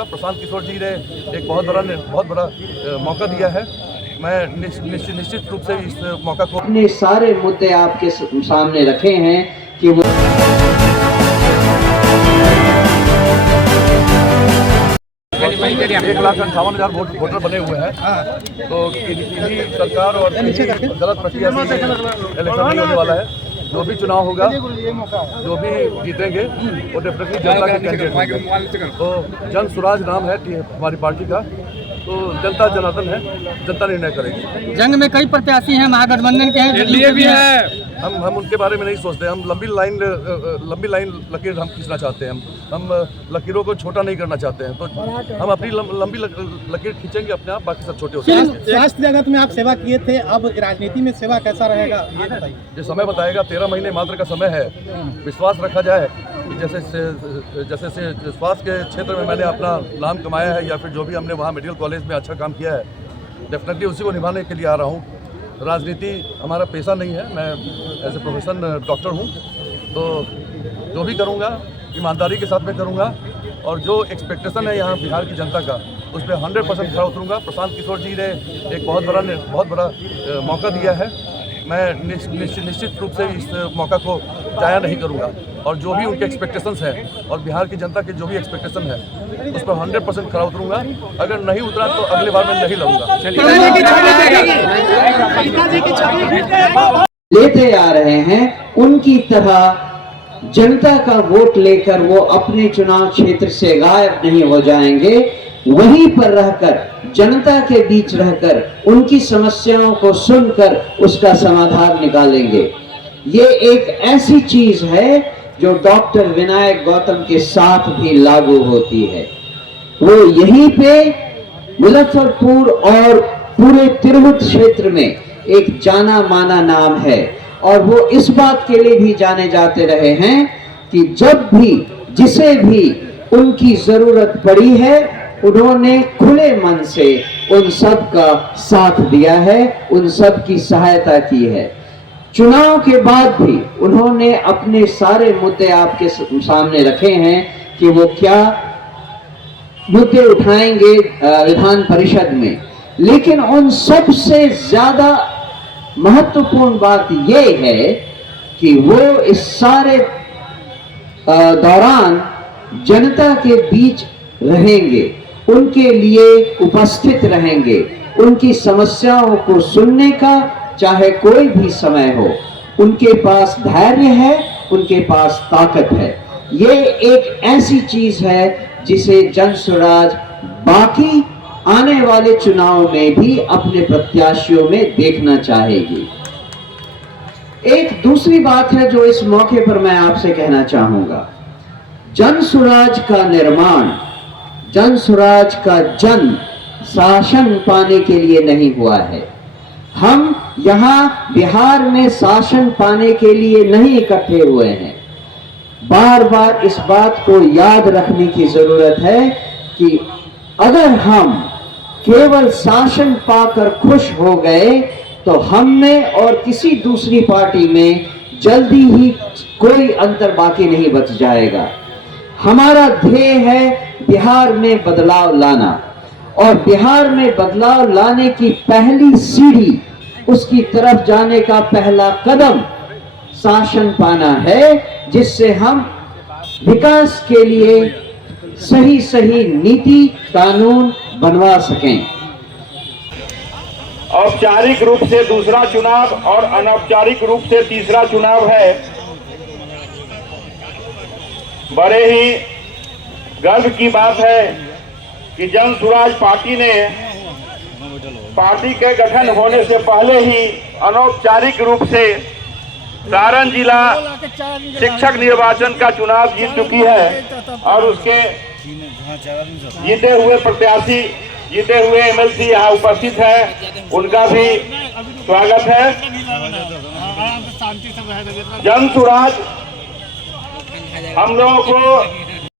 प्रशांत किशोर जी ने एक बहुत बड़ा मौका दिया है। मैं निश्चित रूप से इस मौका को अपने सारे मुद्दे आपके सामने रखे हैं कि वो 1,58,000 वोटर बने हुए हैं। तो इन्हीं सरकार और गलत प्रक्रिया से इलेक्शन नहीं होने वाला है। जो भी चुनाव होगा, जो भी जीतेंगे वो डेफिनेटली जनता के कैंडिडेट होंगे। तो जन स्वराज नाम है हमारी पार्टी का। तो जनता जनार्दन है, जनता निर्णय करेगी। जंग में कई प्रत्याशी हैं, महागठबंधन के हैं, लिए भी है। हम उनके बारे में नहीं सोचते। हम लंबी लाइन लकीर हम खींचना चाहते हैं। हम लकीरों को छोटा नहीं करना चाहते हैं। तो हम अपनी लंबी लकीर खींचेंगे अपने आप, बाकी सब छोटे होते हैं। स्वास्थ्य जगत में आप सेवा किए थे, अब राजनीति में सेवा कैसा रहेगा ये बताइए। ये समय बताएगा। 13 महीने मात्र का समय है। विश्वास रखा जाए कि जैसे स्वास्थ्य के क्षेत्र में मैंने अपना नाम कमाया है, या फिर जो भी हमने वहाँ मेडिकल कॉलेज में अच्छा काम किया है, डेफिनेटली उसी को निभाने के लिए आ रहा हूँ। राजनीति हमारा पेशा नहीं है। मैं एज ए प्रोफेशन डॉक्टर हूँ। तो जो भी करूँगा ईमानदारी के साथ में करूँगा, और जो एक्सपेक्टेशन है यहाँ बिहार की जनता का, उस पर 100% खरा उतरूँगा। प्रशांत किशोर जी ने एक बहुत बड़ा मौका दिया है। मैं निश्चित रूप से इस मौका को जाया नहीं करूँगा, और जो भी उनके एक्सपेक्टेशंस हैं और बिहार की जनता के जो भी एक्सपेक्टेशन है, उस पर 100% खरा उतरूँगा। अगर नहीं उतरा तो अगले बार मैं नहीं लड़ूंगा। लेते आ रहे हैं, उनकी तरह जनता का वोट लेकर वो अपने चुनाव क्षेत्र से गायब नहीं हो जाएंगे। वहीं पर रहकर, जनता के बीच रहकर, उनकी समस्याओं को सुनकर उसका समाधान निकालेंगे। ये एक ऐसी चीज है जो डॉक्टर विनायक गौतम के साथ भी लागू होती है। वो यहीं पे मुजफ्फरपुर और पूरे तिरहुत क्षेत्र में एक जाना माना नाम है, और वो इस बात के लिए भी जाने जाते रहे हैं कि जब भी जिसे भी उनकी जरूरत पड़ी है, उन्होंने खुले मन से उन सब का साथ दिया है, उन सब की सहायता की है। चुनाव के बाद भी उन्होंने अपने सारे मुद्दे आपके सामने रखे हैं कि वो क्या मुद्दे उठाएंगे विधान परिषद में। लेकिन उन सबसे ज्यादा महत्वपूर्ण बात यह है कि वो इस सारे दौरान जनता के बीच रहेंगे, उनके लिए उपस्थित रहेंगे, उनकी समस्याओं को सुनने का चाहे कोई भी समय हो। उनके पास धैर्य है, उनके पास ताकत है। ये एक ऐसी चीज है जिसे जन स्वराज बाकी आने वाले चुनाव में भी अपने प्रत्याशियों में देखना चाहेगी। एक दूसरी बात है जो इस मौके पर मैं आपसे कहना चाहूंगा। जन स्वराज का निर्माण, जन स्वराज का जन्म शासन पाने के लिए नहीं हुआ है। हम यहाँ बिहार में शासन पाने के लिए नहीं इकट्ठे हुए हैं। बार बार इस बात को याद रखने की जरूरत है कि अगर हम केवल शासन पाकर खुश हो गए तो हम में और किसी दूसरी पार्टी में जल्दी ही कोई अंतर बाकी नहीं बच जाएगा। हमारा ध्येय है बिहार में बदलाव लाना, और बिहार में बदलाव लाने की पहली सीढ़ी, उसकी तरफ जाने का पहला कदम शासन पाना है, जिससे हम विकास के लिए सही नीति कानून बनवा सकें। औपचारिक रूप से दूसरा चुनाव और अनौपचारिक रूप से तीसरा चुनाव है। बड़े ही गर्व की बात है कि जन स्वराज पार्टी ने पार्टी के गठन होने से पहले ही अनौपचारिक रूप से सारण जिला शिक्षक निर्वाचन का चुनाव जीत चुकी है, और उसके जीते हुए प्रत्याशी, जीते हुए एमएलसी यहाँ उपस्थित है, उनका भी स्वागत है। जन स्वराज हम लोगों को